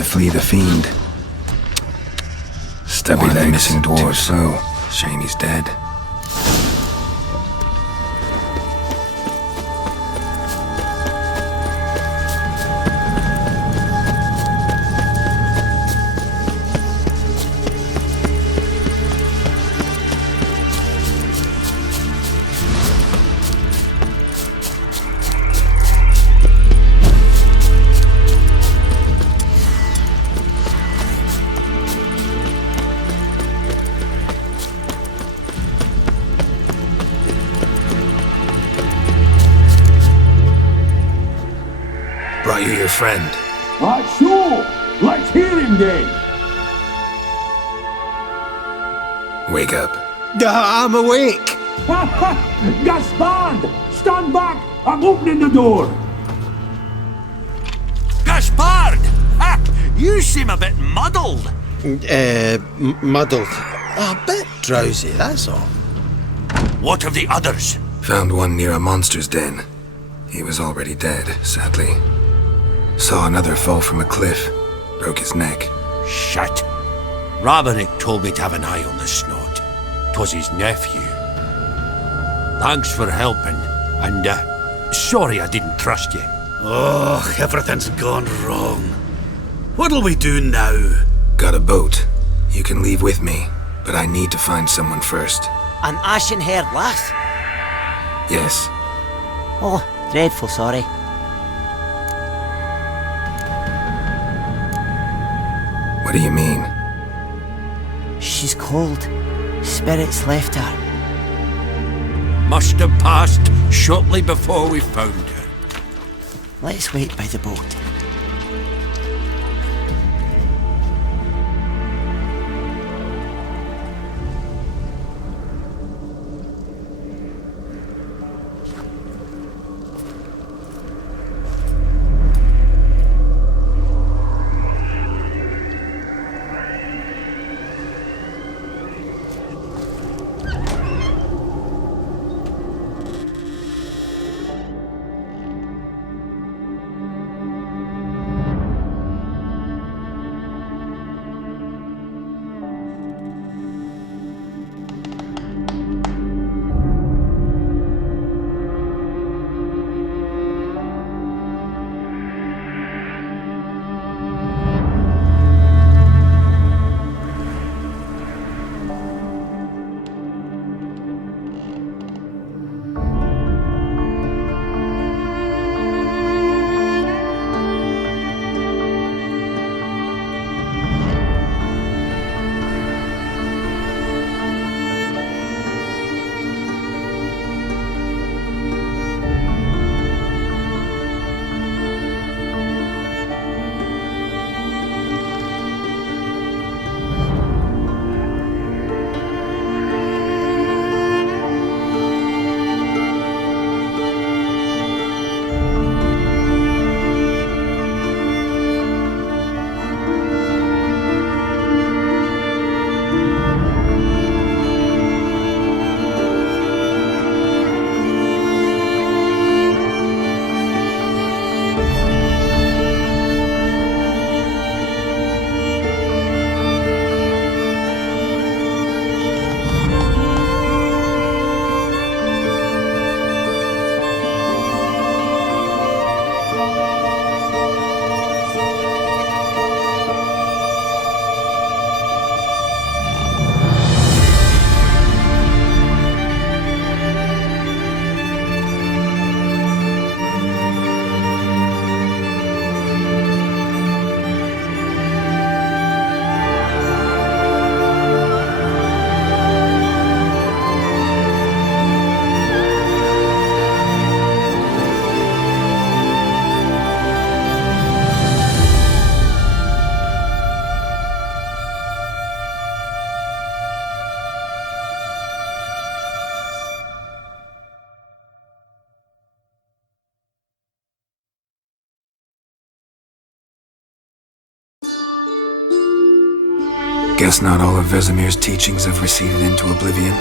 to flee the fiend. Stubby legs, the missing dwarf, so shame he's dead. Brought you your friend. Sure! Let's hear him then! Wake up. I'm awake! Gaspard! Stand back! I'm opening the door! Gaspard! Ha! You seem a bit muddled. Muddled. A bit drowsy, that's all. What of the others? Found one near a monster's den. He was already dead, sadly. Saw another fall from a cliff. Broke his neck. Shit. Rabenik told me to have an eye on the snot. 'Twas his nephew. Thanks for helping, and sorry I didn't trust you. Oh, everything's gone wrong. What'll we do now? Got a boat. You can leave with me, but I need to find someone first. An ashen-haired lass? Yes. Oh, dreadful sorry. What do you mean? She's cold. Spirits left her. Must have passed shortly before we found her. Let's wait by the boat. Guess not all of Vesemir's teachings have receded into oblivion.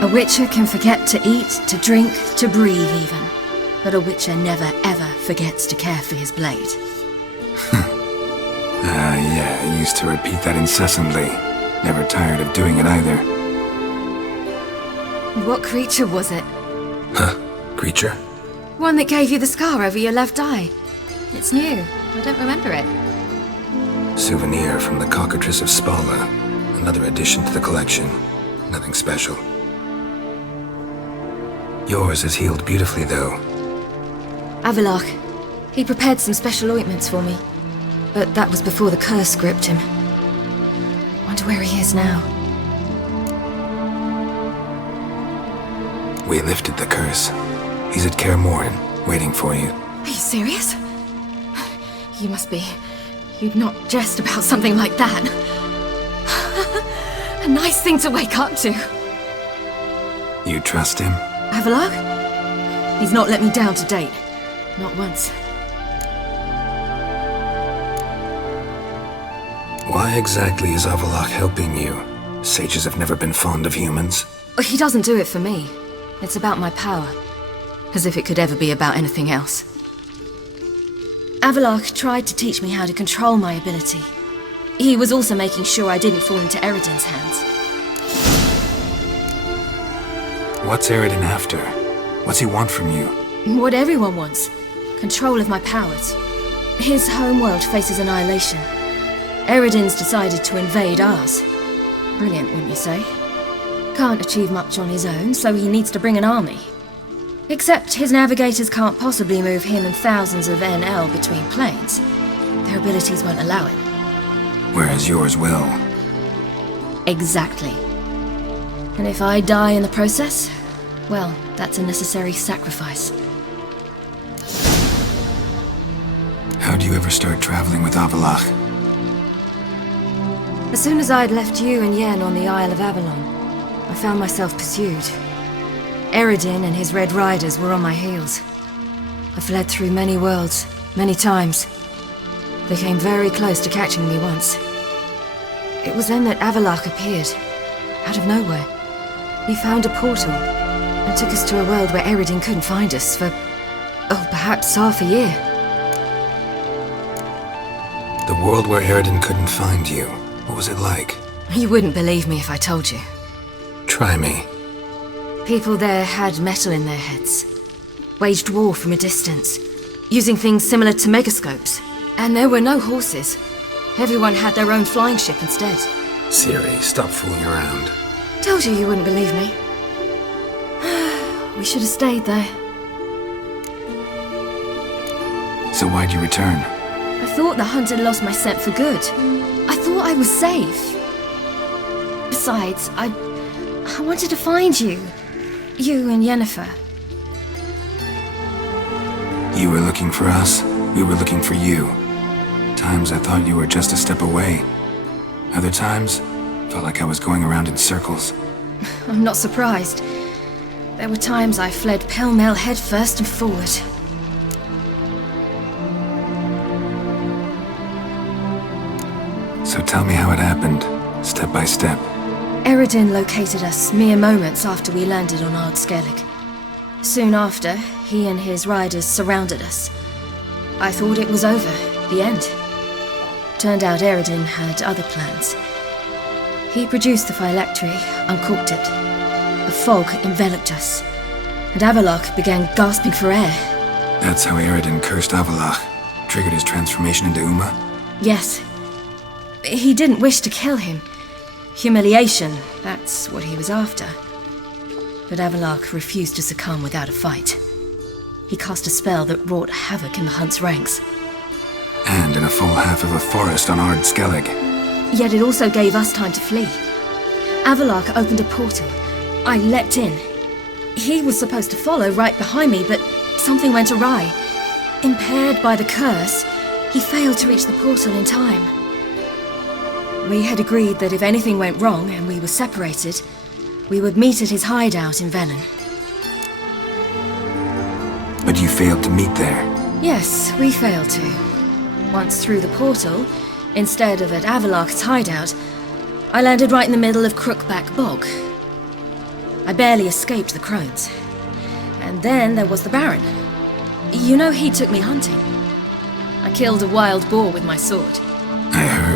A witcher can forget to eat, to drink, to breathe even. But a witcher never ever forgets to care for his blade. Yeah, I used to repeat that incessantly. Never tired of doing it either. What creature was it? Huh? Creature? One that gave you the scar over your left eye. It's new. I don't remember it. Souvenir from the Cockatrice of Spala. Another addition to the collection. Nothing special. Yours has healed beautifully, though. Avalok. He prepared some special ointments for me. But that was before the curse gripped him. Wonder where he is now. We lifted the curse. He's at Kaer Morhen, waiting for you. Are you serious? You must be. You'd not jest about something like that. A nice thing to wake up to. You trust him? Avalok? He's not let me down to date. Not once. Why exactly is Avalok helping you? Sages have never been fond of humans. He doesn't do it for me. It's about my power. As if it could ever be about anything else. Avalok tried to teach me how to control my ability. He was also making sure I didn't fall into Eredin's hands. What's Eredin after? What's he want from you? What everyone wants. Control of my powers. His homeworld faces annihilation. Eredin's decided to invade ours. Brilliant, wouldn't you say? Can't achieve much on his own, so he needs to bring an army. Except his navigators can't possibly move him and thousands of NL between planes. Their abilities won't allow it. Whereas yours will. Exactly. And if I die in the process, well, that's a necessary sacrifice. How'd you ever start traveling with Avalok? As soon as I'd left you and Yen on the Isle of Avalon, I found myself pursued. Eredin and his Red Riders were on my heels. I fled through many worlds, many times. They came very close to catching me once. It was then that Avalok appeared, out of nowhere. He found a portal, and took us to a world where Eredin couldn't find us for, perhaps half a year. The world where Eredin couldn't find you. What was it like? You wouldn't believe me if I told you. Try me. People there had metal in their heads. Waged war from a distance, using things similar to megascopes. And there were no horses. Everyone had their own flying ship instead. Ciri, stop fooling around. Told you you wouldn't believe me. We should have stayed there. So why'd you return? I thought the hunt had lost my scent for good. I thought I was safe. Besides, I wanted to find you. You and Yennefer. You were looking for us. We were looking for you. Times I thought you were just a step away. Other times, felt like I was going around in circles. I'm not surprised. There were times I fled pell-mell headfirst and forward. So tell me how it happened, step by step. Eredin located us mere moments after we landed on Ard Skellig. Soon after, he and his riders surrounded us. I thought it was over, the end. Turned out Eredin had other plans. He produced the phylactery, uncorked it. A fog enveloped us, and Avalok began gasping for air. That's how Eredin cursed Avalok, triggered his transformation into Uma? Yes. He didn't wish to kill him. Humiliation, that's what he was after. But Avalok refused to succumb without a fight. He cast a spell that wrought havoc in the hunt's ranks. And in a full half of a forest on Ard Skellig. Yet it also gave us time to flee. Avalok opened a portal. I leapt in. He was supposed to follow right behind me, but something went awry. Impaired by the curse, he failed to reach the portal in time. We had agreed that if anything went wrong and we were separated, we would meet at his hideout in Velen. But you failed to meet there. Yes, we failed to. Once through the portal, instead of at Avalok's hideout, I landed right in the middle of Crookback Bog. I barely escaped the crones. And then there was the Baron. You know he took me hunting. I killed a wild boar with my sword. I heard.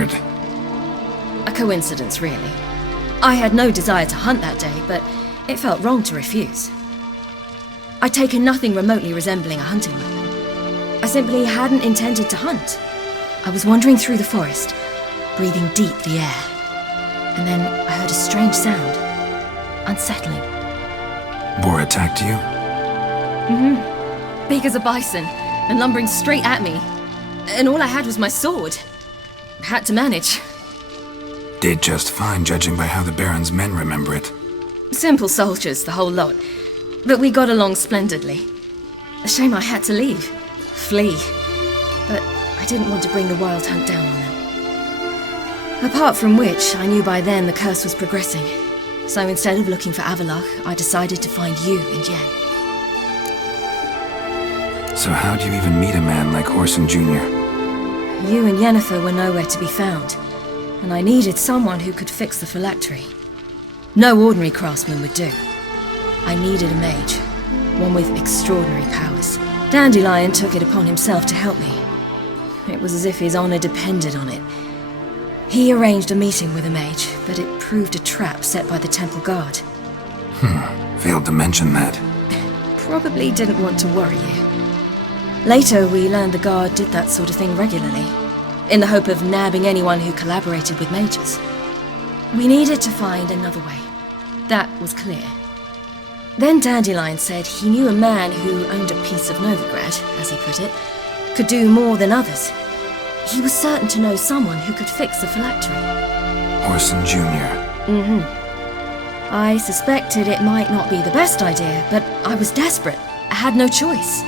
A coincidence, really. I had no desire to hunt that day, but it felt wrong to refuse. I'd taken nothing remotely resembling a hunting weapon. I simply hadn't intended to hunt. I was wandering through the forest, breathing deep the air. And then I heard a strange sound. Unsettling. Boar attacked you? Big as a bison, and lumbering straight at me. And all I had was my sword. Had to manage. Did just fine, judging by how the Baron's men remember it. Simple soldiers, the whole lot. But we got along splendidly. A shame I had to leave. Flee. But I didn't want to bring the Wild Hunt down on them. Apart from which, I knew by then the curse was progressing. So instead of looking for Avallac'h, I decided to find you and Yen. So how'd you even meet a man like Whoreson Jr.? You and Yennefer were nowhere to be found, and I needed someone who could fix the phylactery. No ordinary craftsman would do. I needed a mage, one with extraordinary powers. Dandelion took it upon himself to help me. It was as if his honor depended on it. He arranged a meeting with a mage, but it proved a trap set by the temple guard. Failed to mention that. Probably didn't want to worry you. Later, we learned the guard did that sort of thing regularly, in the hope of nabbing anyone who collaborated with mages. We needed to find another way. That was clear. Then Dandelion said he knew a man who owned a piece of Novigrad, as he put it, could do more than others. He was certain to know someone who could fix the phylactery. Whoreson Jr. I suspected it might not be the best idea, but I was desperate. I had no choice.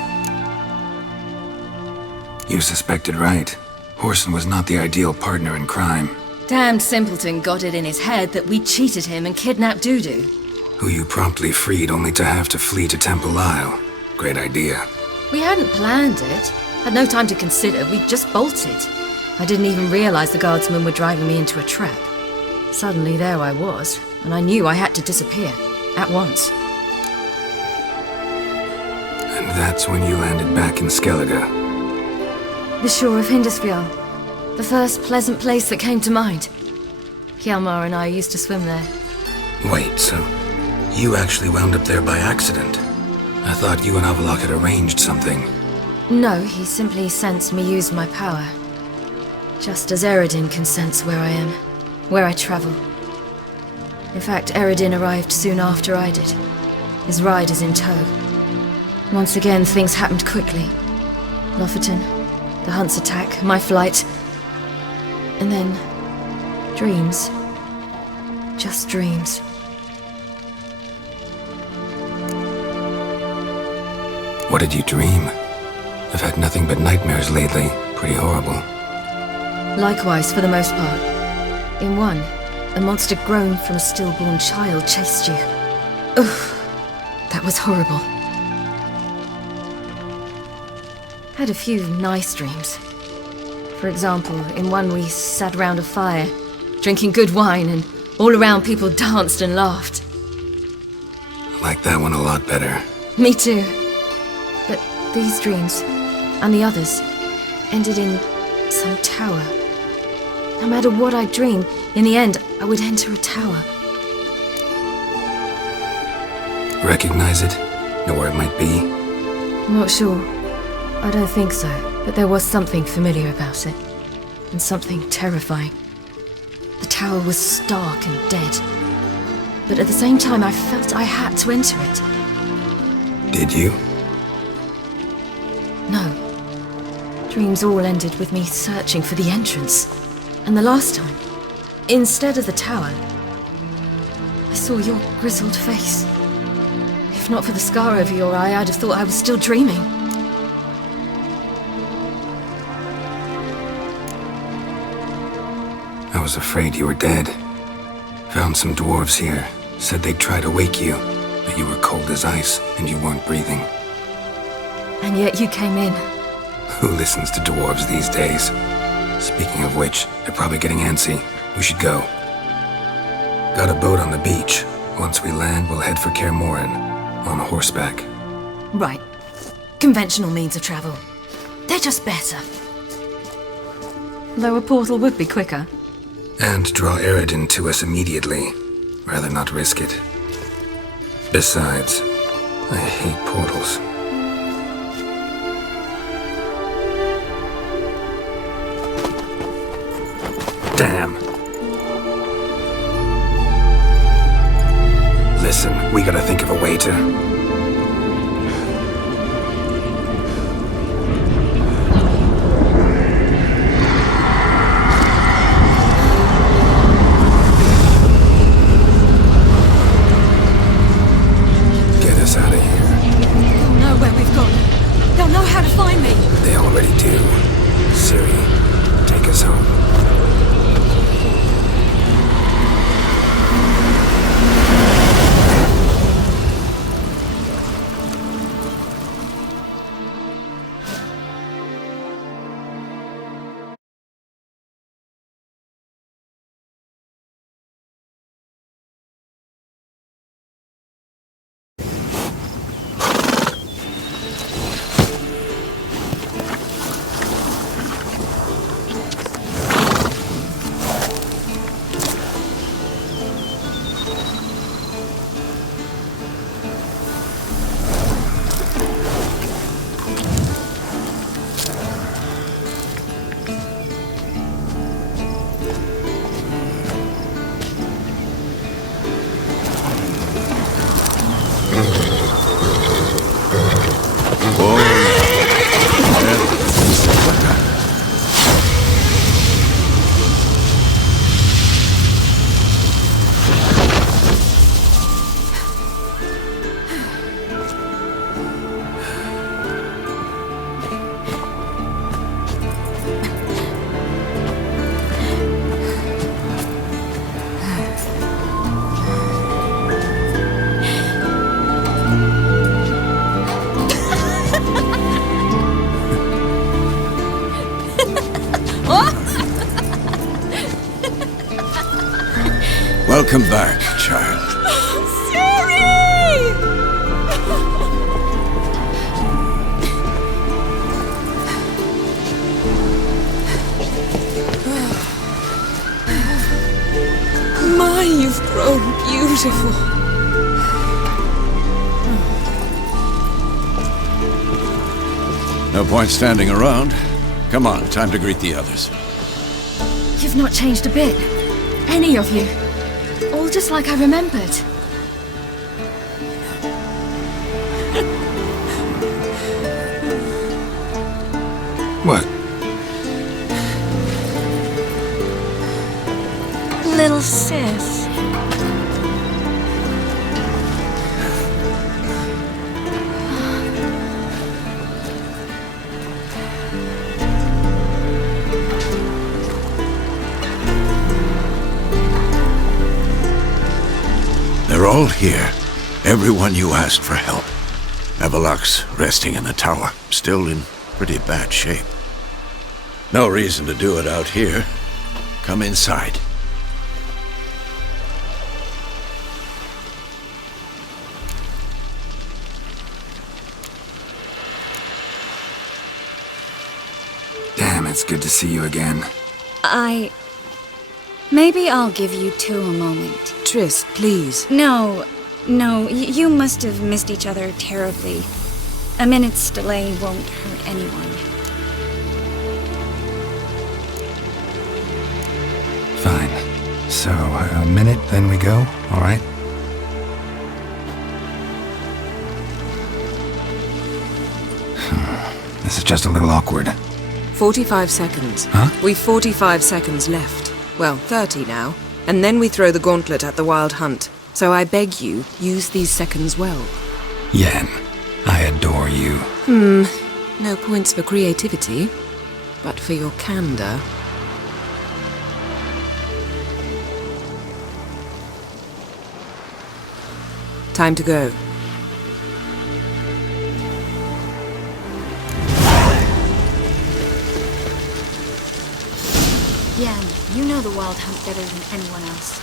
You suspected right. Whoreson was not the ideal partner in crime. Damned simpleton got it in his head that we cheated him and kidnapped Dudu. Who you promptly freed only to have to flee to Temple Isle. Great idea. We hadn't planned it. Had no time to consider. We just bolted. I didn't even realize the guardsmen were driving me into a trap. Suddenly there I was, and I knew I had to disappear. At once. And that's when you landed back in Skellige. The shore of Hindisfjall. The first pleasant place that came to mind. Hjalmar and I used to swim there. Wait, so you actually wound up there by accident? I thought you and Avallac'h had arranged something. No, he simply sensed me use my power. Just as Eredin can sense where I am, where I travel. In fact, Eredin arrived soon after I did. His riders in tow. Once again, things happened quickly. Lofoten, the Hunt's attack, my flight. And then, dreams. Just dreams. What did you dream? I've had nothing but nightmares lately. Pretty horrible. Likewise, for the most part. In one, a monster grown from a stillborn child chased you. Ugh, that was horrible. Had a few nice dreams. For example, in one we sat around a fire, drinking good wine, and all around people danced and laughed. Like that one a lot better. Me too. But these dreams, and the others, ended in some tower. No matter what I dreamed, in the end, I would enter a tower. Recognize it? Know where it might be? Not sure. I don't think so, but there was something familiar about it. And something terrifying. The tower was stark and dead. But at the same time, I felt I had to enter it. Did you? No. Dreams all ended with me searching for the entrance. And the last time, instead of the tower, I saw your grizzled face. If not for the scar over your eye, I'd have thought I was still dreaming. I was afraid you were dead. Found some dwarves here. Said they'd try to wake you, but you were cold as ice and you weren't breathing. And yet you came in. Who listens to dwarves these days? Speaking of which, they're probably getting antsy. We should go. Got a boat on the beach. Once we land, we'll head for Kaer Morhen. On horseback. Right. Conventional means of travel. They're just better. Though a portal would be quicker. And draw Eredin to us immediately. Rather not risk it. Besides, I hate portals. Damn. Listen, we gotta think of a way to... get us out of here. They'll know where we've gone. They'll know how to find me. They already do. Ciri, take us home. Welcome back, child. My, you've grown beautiful. No point standing around. Come on, time to greet the others. You've not changed a bit. Any of you. All just like I remembered. What? Little sis. They're all here. Everyone you asked for help. Avallac'h's resting in the tower, still in pretty bad shape. No reason to do it out here. Come inside. Damn, it's good to see you again. Maybe I'll give you two a moment. Triss, please. No, you must have missed each other terribly. A minute's delay won't hurt anyone. Fine. So, a minute, then we go, alright? This is just a little awkward. 45 seconds. Huh? We've 45 seconds left. Well, 30 now. And then we throw the gauntlet at the Wild Hunt. So I beg you, use these seconds well. Yen, I adore you. No points for creativity, but for your candor. Time to go. Yen, you know the Wild Hunt better than anyone else.